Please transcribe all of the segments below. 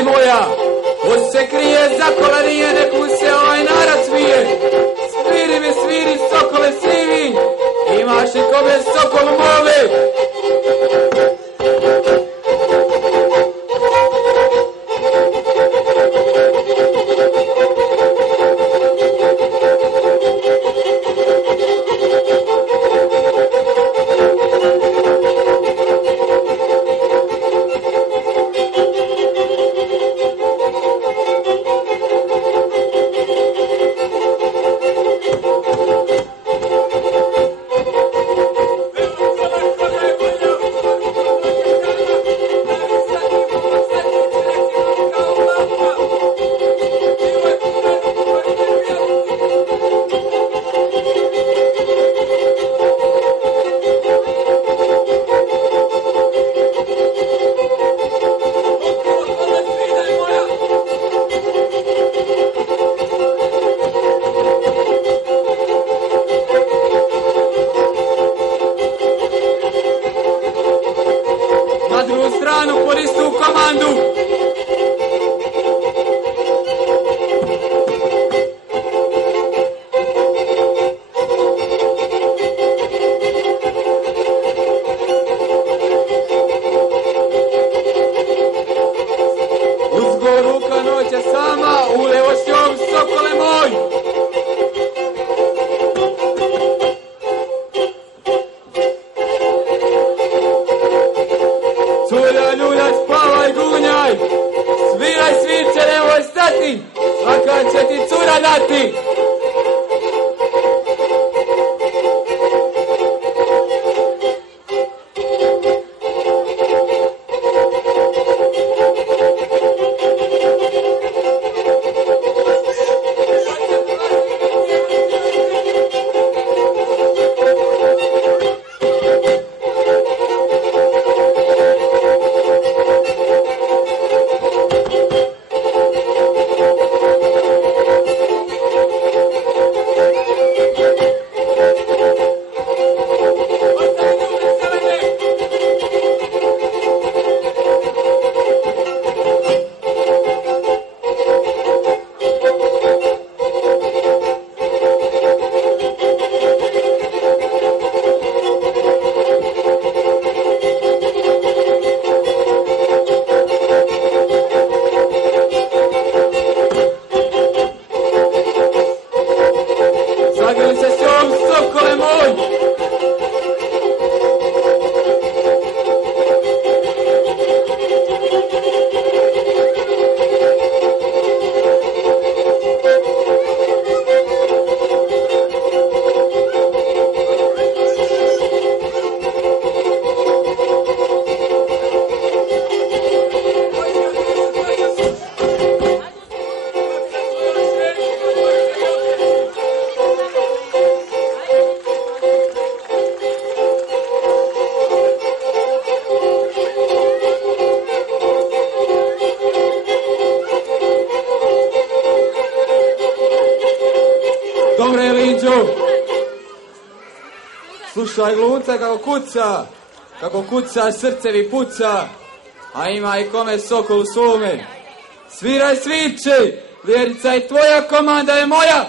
ljudi moja, ko se krije za kolanije, nek mu se ovaj narod smije. Sviri mi, sviri, sokole sivi, imaš li kome sokolu moli? Slušaj glumca kako kuca srcevi puca, a ima i kome sokol u svome. Sviraj sviče, Vjerica i tvoja komanda je moja.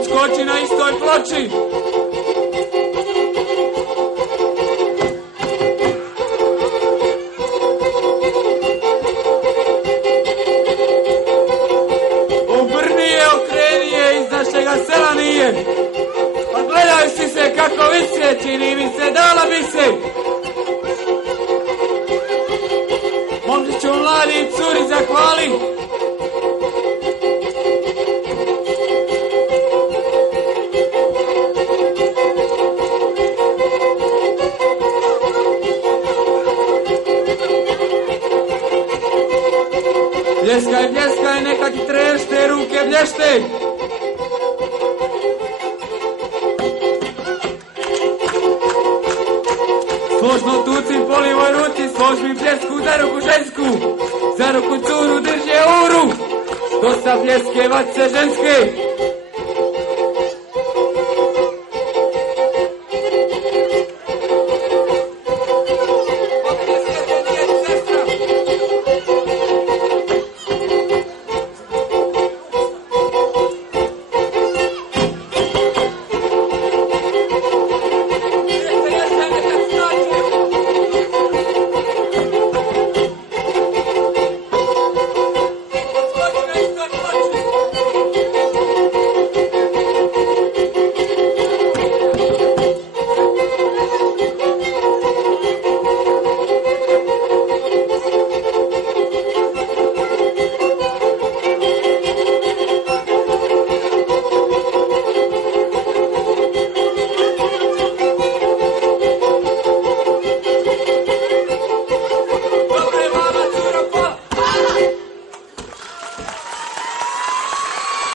odskoči na istoj ploči. Obrnije, okrenije, iz našega sela nije. Pa gledaj si se kako visje, čini mi se dala bi se. Momčiću mladi curi zahvali. Bljeskaj, bljeskaj, neka ti trešte, ruke blješte. Složno tuci po livoj ruci, slož mi bljesku za ruku žensku. Za ruku curu drže uru, dosta bljeske vace ženske.